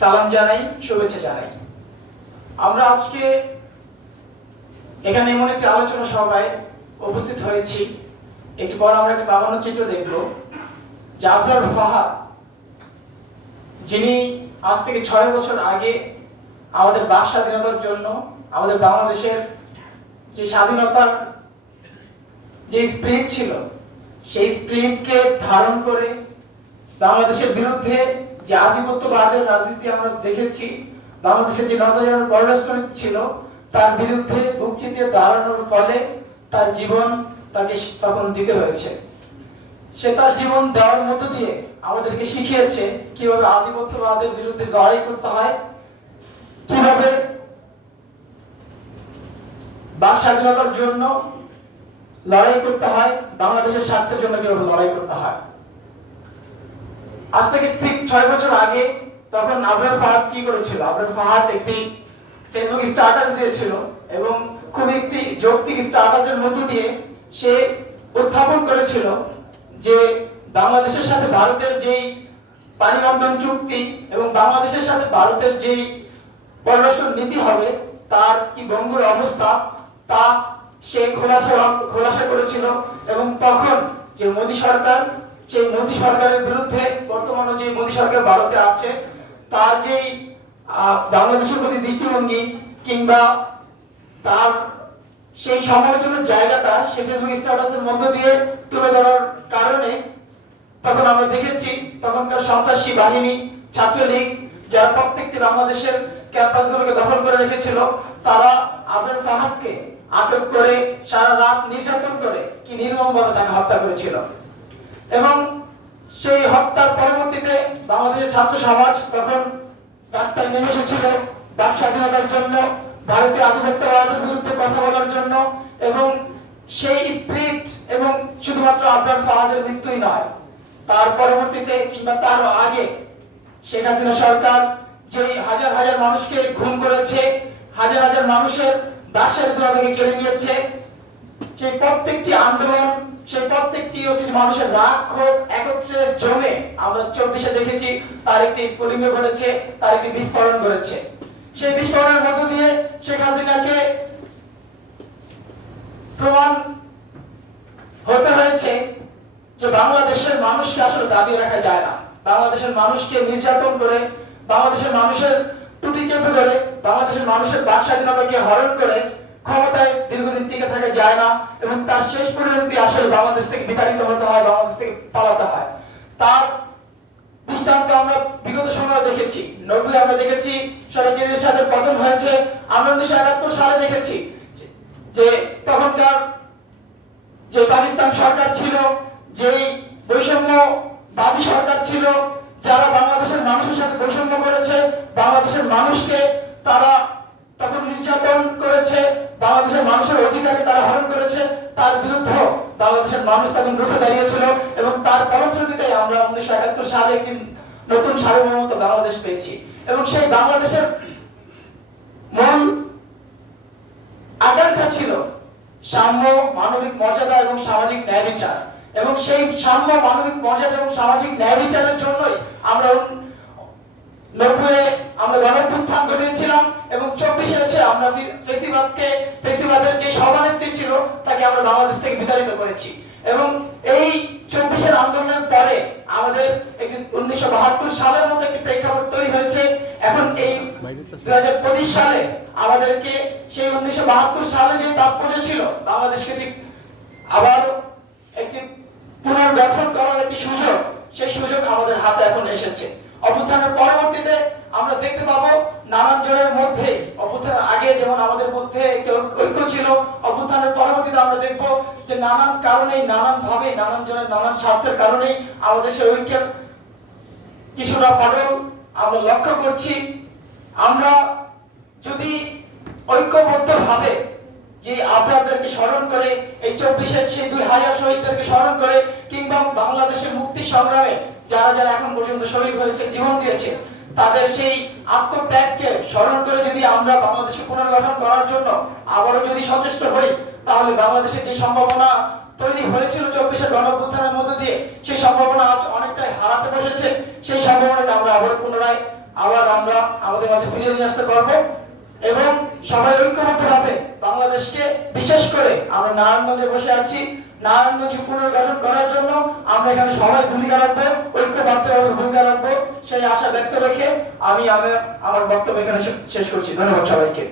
সালাম জানাই, শুভেচ্ছা জানাই। আমরা আজকে এখানে এমন একটি আলোচনা সভায় উপস্থিত হয়েছি, একটু পর আমরা একটি বানানো চিত্র দেখব। আবরার ফাহাদ, যিনি আজ থেকে 6 বছর আগে আমাদের বাক স্বাধীনতার জন্য, আমাদের বাংলাদেশের যে স্বাধীনতার যে স্পিরিট ছিল, সেই স্পিরিটকে ধারণ করে বাংলাদেশের বিরুদ্ধে যে আধিপত্যবাদের রাজনীতি আমরা দেখেছি, বাংলাদেশের যে নতজানু পররাষ্ট্রনীতি ছিল, তার বিরুদ্ধে বুক চিতিয়ে দাঁড়ানোর ফলে তার জীবন তাকে তখন দিতে হয়েছে। সে তার জীবন দেওয়ার মধ্য দিয়ে আমাদেরকে শিখিয়েছে কিভাবে আধিপত্যবাদের বিরুদ্ধে লড়াই করতে হয়, কিভাবে বাক স্বাধীনতার জন্য লড়াই করতে হয়, বাংলাদেশের স্বার্থের জন্য কিভাবে লড়াই করতে হয়। আজ থেকে ঠিক 6 বছর আগে তখন আবরার ফাহাদ কি করেছিল? আবরার ফাহাদ একটি ফেসবুক স্ট্যাটাস দিয়েছিল এবং খুব একটি যৌক্তিক স্ট্যাটাসের মধ্য দিয়ে সে উত্থাপন করেছিল যে বাংলাদেশের সাথে ভারতের যেই পানি বন্টন চুক্তি এবং বাংলাদেশের সাথে ভারতের যেই পররাষ্ট্র নীতি হবে, তার কি ভঙ্গুর অবস্থা তা সে খোলাসা করেছিল। এবং তখন যে মোদী সরকার, সেই মোদী সরকারের বিরুদ্ধে বর্তমানে যে মোদী সরকার ভারতে আছে, তার যেই বাংলাদেশের প্রতি দৃষ্টিভঙ্গি কিংবা তার সেই সমালোচনার জায়গাটা সে ফেসবুক স্ট্যাটাসের মধ্য দিয়ে তুলে ধরার কারণে তখন আমরা দেখেছি তখনকার সন্ত্রাসী বাহিনী, ছাত্রলীগ, যারা প্রত্যেকটি বাংলাদেশের ক্যাম্পাসগুলোকে দখল করে রেখেছিল, তারা আবরার ফাহাদকে আটক করে সারা রাত নির্যাতন করে কি নির্মমভাবে তাকে হত্যা করেছিল। এবং সেই হত্যার পরবর্তীতে বাংলাদেশের ছাত্র সমাজ তখন রাস্তায় নেমে এসেছিল বাক স্বাধীনতার জন্য, ভারতীয় আধিপত্যবাদের বিরুদ্ধে কথা বলার জন্য। এবং সেই স্পিরিট, এবং শুধুমাত্র আবরার ফাহাদের মৃত্যুই নয়, তার পরবর্তীতে কিংবা তারও আগে শেখ হাসিনা সরকার যে হাজার হাজার মানুষকে খুন করেছে, হাজার হাজার মানুষের বাক স্বাধীনতাকে কেড়ে নিয়েছে, সেই প্রত্যেকটি আন্দোলন, সেই প্রত্যেকটি মানুষের রাগ ক্ষোভ একত্রে জমে আমরা 24-এ দেখেছি তার একটি স্ফুলিঙ্গ ঘটেছে, তার একটি বিস্ফোরণ ঘটেছে। সেই বিস্ফোরণের মধ্য দিয়ে শেখ হাসিনাকে প্রমাণ হতে হয়েছে যে বাংলাদেশের মানুষকে আসলে দাবিয়ে রাখা যায় না। বাংলাদেশের মানুষকে নির্যাতন করে, বাংলাদেশের মানুষের টুটি চেপে ধরে, বাংলাদেশের মানুষের বাক স্বাধীনতাকে হরণ করে ক্ষমতায় দীর্ঘদিন টিকে থাকা যায় না। এবং তার শেষ পরিণতি আসলে বাংলাদেশ থেকে বিতাড়িত হতে হয়, বাংলাদেশ থেকে পালাতে হয়। তার দৃষ্টান্ত আমরা বিগত সময়ে দেখেছি। 90 আমরা দেখেছি স্বৈরাচারী এরশাদের পতন হয়েছে। আমরা 1971 সালে দেখেছি যে তখনকার যে পাকিস্তান সরকার ছিল, যেই বৈষম্যবাদী সরকার ছিল, যারা বাংলাদেশের মানুষের সাথে বৈষম্য করেছে, বাংলাদেশের মানুষকে তারা তখন নির্যাতন করেছে, বাংলাদেশের মানুষের অধিকারকে তারা হরণ করেছে, তার বিরুদ্ধে বাংলাদেশের মানুষ তখন রুখে দাঁড়িয়েছিল। এবং তার ফলশ্রুতিতে আমরা 1971 সালে একটি নতুন সার্বভৌমত্ব বাংলাদেশ পেয়েছি। এবং সেই বাংলাদেশের মূল আকাঙ্ক্ষা ছিল সাম্য, মানবিক মর্যাদা এবং সামাজিক ন্যায় বিচার। এবং সেই সাম্য, মানবিক মর্যাদা এবং সামাজিক ন্যায় বিচারের জন্যই আমরা 90-এ আমরা গণঅভ্যুত্থান ঘটিয়েছিলাম এবং 24-এ এসে আমরা ফেসিবাদের যে সভানেত্রী ছিল তাকে আমরা বাংলাদেশ থেকে বিতাড়িত করেছি। এবং এই 24-এর আন্দোলনের পরে আমাদের একটি 1972 সালের মতো একটি প্রেক্ষাপট তৈরি হয়েছে। এখন এই 2025 সালে আমাদেরকে সেই 1972 সালে যে তাৎপর্য ছিল বাংলাদেশকে ঠিক আবার একটি পুনর্গঠন করার একটি সুযোগ, সেই সুযোগ আমাদের হাতে এখন এসেছে। অভ্যুত্থানের পরবর্তীতে আমরা দেখতে পাবো নানান জনের মধ্যে, অভ্যুত্থানের আগে যেমন আমাদের মধ্যে একটা ঐক্য ছিল, অভ্যুত্থানের পরবর্তীতে আমরা দেখবো যে নানান কারণেই, নানান ভাবে, নানান জনের নানান স্বার্থের কারণেই আমাদের সেই ঐক্যের কিছুটা ফাটল আমরা লক্ষ্য করছি। আমরা যদি ঐক্যবদ্ধ ভাবে যে আপনাদেরকে স্মরণ করে, এই 24-এর সেই 2000 শহীদদেরকে স্মরণ করে, কিংবা বাংলাদেশের মুক্তি সংগ্রামে যারা যারা এখন পর্যন্ত শহীদ হয়েছে, জীবন দিয়েছে, তাদের সেই আত্মত্যাগকে স্মরণ করে যদি আমরা বাংলাদেশকে পুনর্গঠন করার জন্য আবারও যদি সচেষ্ট হই, তাহলে বাংলাদেশের যে সম্ভাবনা তৈরি হয়েছিল 24-এর গণঅভ্যুত্থানের মধ্য দিয়ে, সেই সম্ভাবনা আজ অনেকটাই হারাতে বসেছে। সেই সম্ভাবনাটা আমরা আবার পুনরায় আবার আমরা আমাদের মাঝে ফিরিয়ে নিয়ে আসতে পারবো এবং সবাই ঐক্যবদ্ধভাবে বাংলাদেশকে, বিশেষ করে আমরা নারায়ণগঞ্জে বসে আছি, নারায়ণগঞ্জ পুনর্গঠন করার জন্য আমরা এখানে সবাই ভূমিকা রাখবো, ঐক্যবদ্ধভাবে ভূমিকা রাখবো, সেই আশা ব্যক্ত রেখে আমি আমার বক্তব্য এখানে শেষ করছি। ধন্যবাদ সবাইকে।